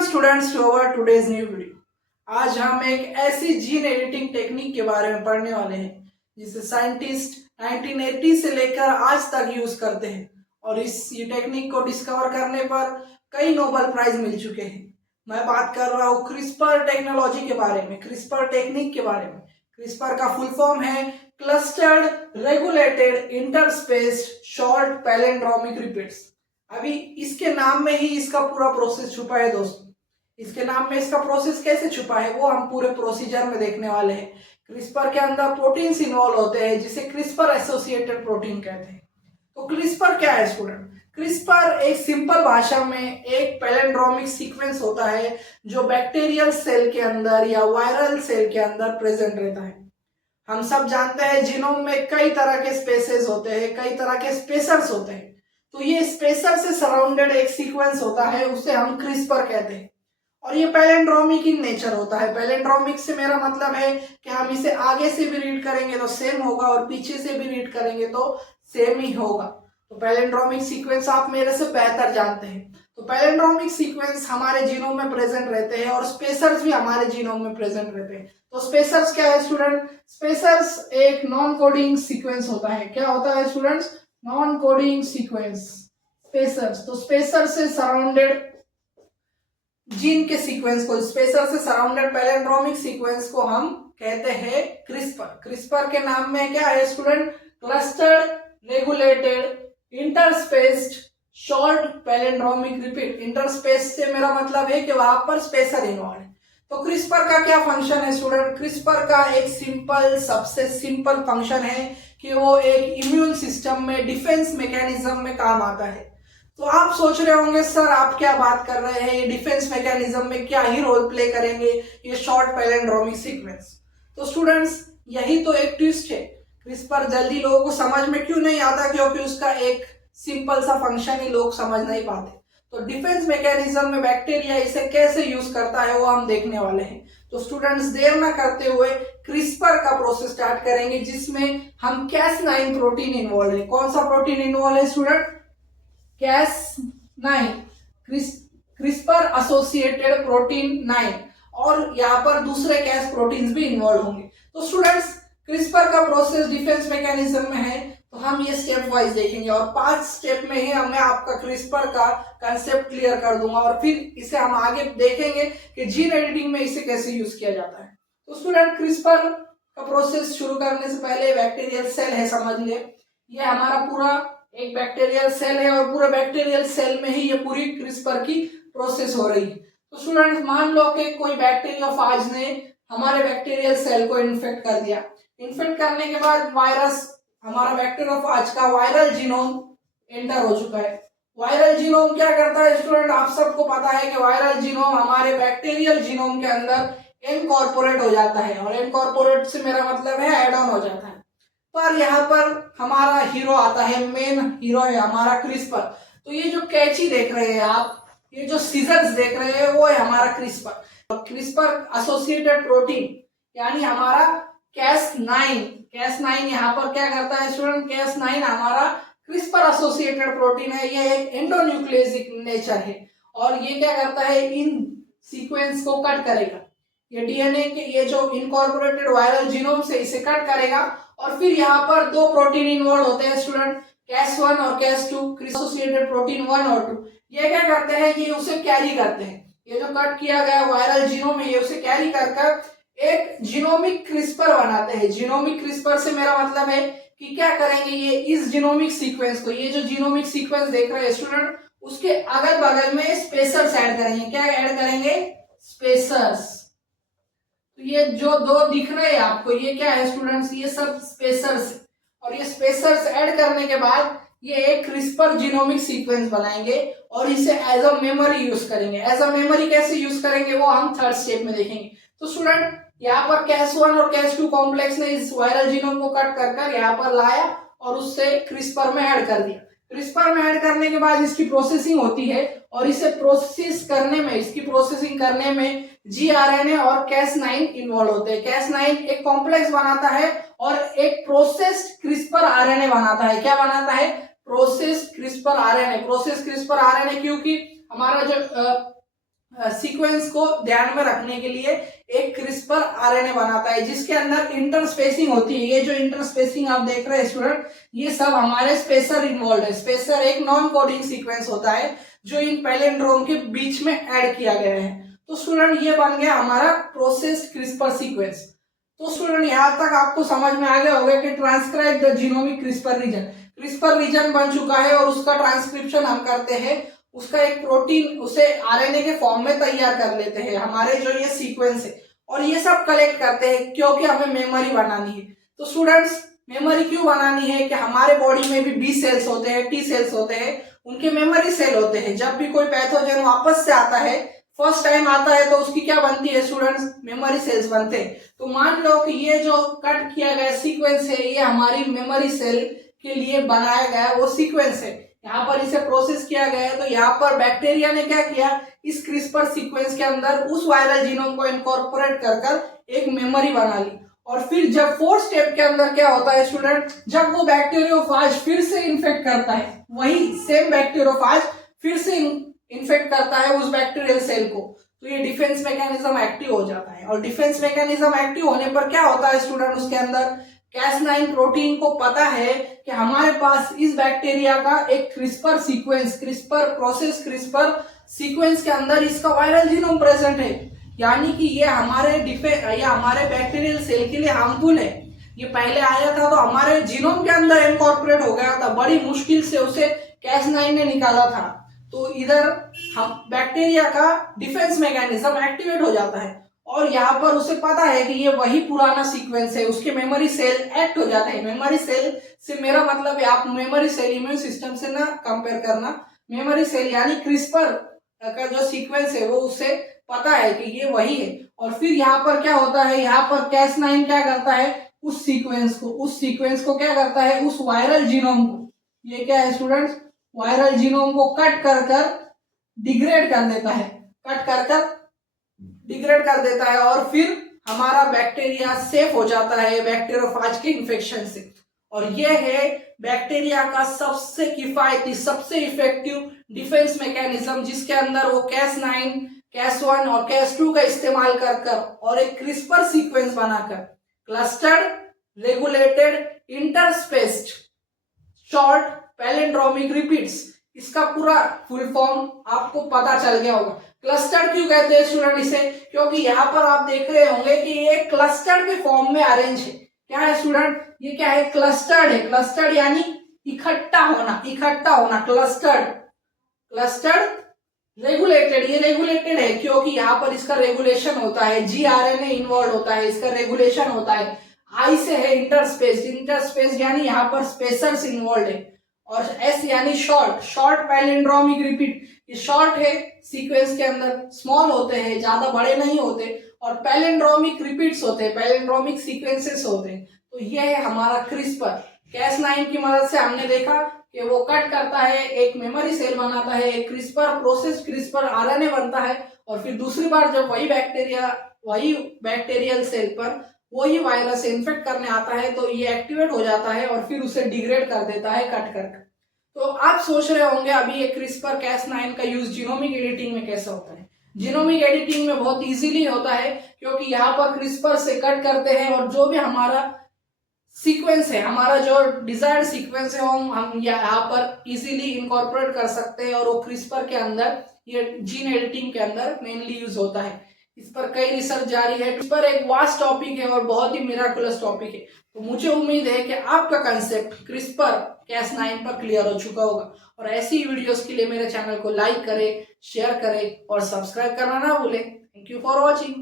Welcome students to our today's new video. आज हम एक ऐसी जीन एडिटिंग टेक्निक के बारे में पढ़ने वाले हैं जिसे साइंटिस्ट 1980 से लेकर आज तक यूज करते हैं और ये टेक्निक को डिस्कवर करने पर कई नोबेल प्राइज मिल चुके हैं। मैं बात कर रहा हूँ क्रिस्पर टेक्नोलॉजी के बारे में, क्रिस्पर टेक्निक के बारे में। क्रिस्पर का फुल फॉर्म है clustered regulated interspaced short palindromic repeats. अभी इसके नाम में ही इसका पूरा प्रोसेस छुपा है दोस्तों। इसके नाम में इसका प्रोसेस कैसे छुपा है वो हम पूरे प्रोसीजर में देखने वाले हैं। क्रिस्पर के अंदर प्रोटीन्स इन्वॉल्व होते हैं जिसे क्रिस्पर एसोसिएटेड प्रोटीन कहते हैं। तो क्रिस्पर क्या है स्टूडेंट? क्रिस्पर एक सिंपल भाषा में एक पैलिंड्रोमिक सीक्वेंस होता है जो बैक्टीरियल सेल के अंदर या वायरल सेल के अंदर प्रेजेंट रहता है। हम सब जानते हैं जीनोम में कई तरह के स्पेसेस होते हैं, कई तरह के स्पेसर्स होते हैं। तो ये स्पेसर से सराउंडेड एक सीक्वेंस होता है, उसे हम क्रिस्पर कहते हैं और ये पैलिंड्रोमिक इन नेचर होता है। पैलिंड्रोमिक से मेरा मतलब है कि हम इसे आगे से भी रीड करेंगे तो सेम होगा और पीछे से भी रीड करेंगे तो सेम ही होगा। तो पैलिंड्रोमिक सीक्वेंस आप मेरे से बेहतर जानते हैं। तो पैलिंड्रोमिक सीक्वेंस हमारे जीनोम में प्रेजेंट रहते हैं और स्पेसर्स भी हमारे जीनोम में प्रेजेंट रहते हैं। तो स्पेसर्स क्या है स्टूडेंट? स्पेसर्स एक नॉन कोडिंग सीक्वेंस होता है। क्या होता है students? Non coding sequence, spacers. तो स्पेसर से सराउंडेड जीन के सीक्वेंस को, स्पेसर से सराउंडेड पैलिंड्रोमिक सीक्वेंस को हम कहते हैं क्रिस्पर। क्रिस्पर के नाम में क्या है student? Clustered regulated interspaced short palindromic repeat. Interspace से मेरा मतलब है कि वहां पर स्पेसर इन्वॉल्व है। तो क्रिस्पर का क्या फंक्शन है स्टूडेंट? क्रिस्पर का एक सिंपल, सबसे सिंपल फंक्शन है कि वो एक इम्यून सिस्टम में, डिफेंस मैकेनिज्म में काम आता है। तो आप सोच रहे होंगे सर आप क्या बात कर रहे हैं, ये डिफेंस मैकेनिज्म में क्या ही रोल प्ले करेंगे ये शॉर्ट पैलिंड्रोमिक सीक्वेंस? तो स्टूडेंट्स यही तो एक ट्विस्ट है। क्रिस्पर जल्दी लोगों को समझ में क्यों नहीं आता? क्योंकि उसका एक सिंपल सा फंक्शन ही लोग समझ नहीं पाते। तो डिफेंस मैकेनिज्म में बैक्टीरिया इसे कैसे यूज करता है वो हम देखने वाले हैं। तो स्टूडेंट्स देर ना करते हुए क्रिस्पर का प्रोसेस स्टार्ट करेंगे जिसमें हम Cas9 प्रोटीन इन्वॉल्व है। कौन सा प्रोटीन इन्वॉल्व है student? Cas9, CRISPR associated protein 9 और यहाँ पर दूसरे कैस प्रोटीन्स भी इन्वॉल्व होंगे। तो स्टूडेंट्स क्रिस्पर का प्रोसेस डिफेंस मैकेनिज्म में है तो हम ये स्टेप वाइज देखेंगे और 5 स्टेप में ही मैं आपका क्रिस्पर का कंसेप्ट क्लियर कर दूंगा और फिर इसे हम आगे देखेंगे कि जीन एडिटिंग में इसे कैसे यूज किया जाता है। तो स्टूडेंट क्रिस्पर का प्रोसेस शुरू करने से पहले बैक्टीरियल सेल है, समझ लिए। ये हमारा पूरा एक बैक्टीरियल सेल है और पूरे बैक्टीरियल सेल में ही ये पूरी क्रिस्पर की प्रोसेस हो रही है। तो स्टूडेंट मान लो कि कोई बैक्टीरियोफाज ने हमारे बैक्टीरियल सेल को इन्फेक्ट कर दिया। इन्फेक्ट करने के बाद वायरस, हमारा बैक्टीरियोफाज का वायरल जीनोम एंटर हो चुका है। वायरल जीनोम क्या करता है स्टूडेंट? आप सबको पता है कि वायरल जीनोम हमारे बैक्टीरियल जीनोम के अंदर इनकॉर्पोरेट हो जाता है और इनकॉर्पोरेट से मेरा मतलब है एड ऑन हो जाता है। पर यहाँ पर हमारा हीरो आता है, मेन हीरो है हमारा क्रिस्पर। तो ये जो कैंची देख रहे हैं आप, ये जो सीजर्स देख रहे हैं वो है हमारा क्रिस्पर। क्रिस्पर एसोसिएटेड प्रोटीन यानी हमारा Cas9 यहाँ पर क्या करता है स्टूडेंट? Cas9 हमारा क्रिस्पर एसोसिएटेड प्रोटीन है। ये एक एंडोन्यूक्लियस नेचर है और ये क्या करता है? इन सीक्वेंस को कट करेगा। ये डीएनए के ये जो इनकॉर्पोरेटेड वायरल जीनोम से इसे कट करेगा और फिर यहाँ पर 2 प्रोटीन इन्वॉल्व होते हैं स्टूडेंट, Cas1 और Cas2, एसोसिएटेड प्रोटीन 1 और 2। ये क्या करते हैं? ये उसे कैरी करते हैं। ये जो कट किया गया वायरल जीनोम है ये उसे कैरी कर एक जीनोमिक क्रिस्पर बनाते हैं। जीनोमिक क्रिस्पर से मेरा मतलब है कि क्या करेंगे, ये इस जीनोमिक सीक्वेंस को, ये जो जीनोमिक सीक्वेंस देख रहे हैं स्टूडेंट, उसके अगल बगल में स्पेसर्स ऐड करेंगे। क्या ऐड करेंगे? स्पेसर्स। तो ये जो 2 दिख रहे हैं आपको, ये क्या है स्टूडेंट्स? ये सब स्पेसर्स। और ये स्पेसर्स ऐड करने के बाद ये एक क्रिस्पर जीनोमिक सीक्वेंस बनाएंगे और इसे एज अ मेमोरी यूज करेंगे। एज अ मेमोरी कैसे यूज करेंगे वो हम 3rd स्टेप में देखेंगे। तो स्टूडेंट यहाँ पर Cas1 और Cas2 कॉम्प्लेक्स ने इस वायरल जीनोम को कट कर यहाँ पर लाया और उससे क्रिस्पर में ऐड कर दिया। क्रिस्पर में ऐड करने के बाद इसकी प्रोसेसिंग होती है और इसे प्रोसेस करने में, इसकी प्रोसेसिंग करने में जीआरएनए और Cas9 इन्वॉल्व होते हैं। Cas9 एक कॉम्प्लेक्स बनाता है और एक प्रोसेस्ड क्रिस्पर आरएनए बनाता है। क्या बनाता है? Process CRISPR RNA. Process CRISPR RNA क्योंकि हमारा जो सीक्वेंस को ध्यान में रखने के लिए एक क्रिस्पर आरएनए बनाता है, जिसके अंदर इंटरस्पेसिंग होती है। ये जो इंटरस्पेसिंग आप देख रहे हैं स्टूडेंट, ये सब हमारे स्पेसर इन्वॉल्व है। स्पेसर एक नॉन कोडिंग सीक्वेंस होता है जो इन पैलिंड्रोम के बीच में ऐड किया गया है। तो स्टूडेंट ये बन गया हमारा प्रोसेस्ड क्रिस्पर सीक्वेंस। तो स्टूडेंट यहाँ तक आपको समझ में आ गया होगा कि transcribe the genomic CRISPR region, CRISPR region बन चुका है और उसका ट्रांसक्रिप्शन हम करते हैं, उसका एक प्रोटीन उसे आरएनए के फॉर्म में तैयार कर लेते हैं हमारे जो ये सीक्वेंस है, और ये सब कलेक्ट करते हैं क्योंकि हमें मेमोरी बनानी है। तो स्टूडेंट्स मेमोरी क्यों बनानी है कि हमारे बॉडी में भी बी सेल्स होते हैं, टी सेल्स होते हैं, उनके मेमोरी सेल होते हैं। जब भी कोई पैथोजन वापस से आता है, फर्स्ट टाइम आता है, तो उसकी क्या बनती है स्टूडेंट्स, मेमोरी सेल्स बनते हैं। तो मान लो कि ये जो कट किया गया सीक्वेंस है ये हमारी मेमोरी सेल के लिए बनाया गया वो सीक्वेंस है। यहाँ पर इसे प्रोसेस किया गया है। तो यहाँ पर बैक्टीरिया ने क्या किया, इस क्रिस्पर सीक्वेंस के अंदर उस वायरल जीनोम को इनकॉर्पोरेट कर एक मेमोरी बना ली। और फिर जब फोर्थ स्टेप के अंदर क्या होता है स्टूडेंट, जब वो बैक्टीरियोफाज फिर से इन्फेक्ट करता है, वही सेम बैक्टीरियोफाज फिर से इन्फेक्ट करता है उस बैक्टीरियल सेल को, तो ये डिफेंस मैकेनिज्म एक्टिव हो जाता है। और डिफेंस मैकेनिज्म एक्टिव होने पर क्या होता है स्टूडेंट, उसके अंदर Cas9 प्रोटीन को पता है कि हमारे पास इस बैक्टीरिया का एक CRISPR sequence, CRISPR process CRISPR sequence के अंदर इसका वायरल जीनोम प्रेजेंट है, यानी कि ये हमारे बैक्टीरियल सेल के लिए हार्मफुल है। ये पहले आया था तो हमारे जीनोम के अंदर इनकॉर्पोरेट हो गया था, बड़ी मुश्किल से उसे Cas9 ने निकाला था। तो इधर हम बैक्टीरिया का डिफेंस मैकेनिज्म एक्टिवेट हो जाता है और यहाँ पर उसे पता है कि ये वही पुराना सीक्वेंस है, उसके मेमोरी सेल एक्ट हो जाते हैं। मेमोरी सेल से मेरा मतलब है, आप मेमोरी सेल इम्यून सिस्टम से ना कंपेयर करना, मेमोरी सेल यानी क्रिस्पर का जो सीक्वेंस है वो उसे पता है कि ये वही है। और फिर यहाँ पर क्या होता है, यहाँ पर Cas9 क्या करता है, उस सीक्वेंस को क्या करता है, उस वायरल जीनोम को, ये क्या है स्टूडेंट्स, वायरल जीनोम को कट कर डिग्रेड कर देता है, डिग्रेड कर देता है और फिर हमारा बैक्टीरिया सेफ हो जाता है बैक्टीरियोफाज के इन्फेक्शन से। और ये है बैक्टीरिया का सबसे किफायती, सबसे इफेक्टिव डिफेंस मैकेनिज्म, जिसके अंदर वो Cas9, Cas1 और Cas2 का इस्तेमाल कर और एक क्रिस्पर सीक्वेंस बनाकर clustered, regulated, interspaced short palindromic repeats, इसका पूरा फुल फॉर्म आपको पता चल गया होगा। क्लस्टर्ड क्यों कहते हैं स्टूडेंट इसे, क्योंकि यहाँ पर आप देख रहे होंगे कि ये क्लस्टर्ड के फॉर्म में अरेंज है। क्या है स्टूडेंट, ये क्या है, क्लस्टर्ड है। क्लस्टर्ड यानी इकट्ठा होना, क्लस्टर्ड रेगुलेटेड, ये रेगुलेटेड है क्योंकि यहाँ पर इसका रेगुलेशन होता है, जीआरएनए इन्वॉल्व होता है, इसका रेगुलेशन होता है। आई से है इंटरस्पेस यानी यहाँ पर स्पेसर्स इन्वॉल्व है। और एस यानी शॉर्ट पैलिंड्रोमिक रिपीट, ये शॉर्ट है, सीक्वेंस के अंदर स्मॉल होते हैं, ज्यादा बड़े नहीं होते, और पैलिंड्रोमिक रिपीट्स होते हैं, पैलिंड्रोमिक सीक्वेंसेस होते हैं। तो ये है हमारा क्रिस्पर। Cas9 की मदद से हमने देखा कि वो कट करता है, एक मेमोरी सेल बनाता है, एक क्रिस्पर आरएनए बनता है, और फिर दूसरी बार जब वही बैक्टीरियल सेल पर वही वायरस इन्फेक्ट करने आता है तो ये एक्टिवेट हो जाता है और फिर उसे डिग्रेड कर देता है कट कर। तो आप सोच रहे होंगे अभी ये क्रिस्पर Cas9 का यूज जीनोमिक एडिटिंग में कैसे होता है। जीनोमिक एडिटिंग में बहुत इजीली होता है क्योंकि यहाँ पर क्रिस्पर से कट करते हैं और जो भी हमारा सीक्वेंस है, हमारा जो डिजायर्ड सीक्वेंस है हम यहाँ पर इजीली इनकॉर्पोरेट कर सकते हैं और वो क्रिस्पर के अंदर, ये जीन एडिटिंग के अंदर मेनली यूज होता है। इस पर कई रिसर्च जारी है, इस पर एक वास्ट टॉपिक है और बहुत ही मिराकुलस टॉपिक है। तो मुझे उम्मीद है कि आपका कंसेप्ट क्रिस्पर Cas9 पर क्लियर हो चुका होगा। और ऐसी वीडियोस के लिए मेरे चैनल को लाइक करें, शेयर करें और सब्सक्राइब करना ना भूलें। Thank you for watching.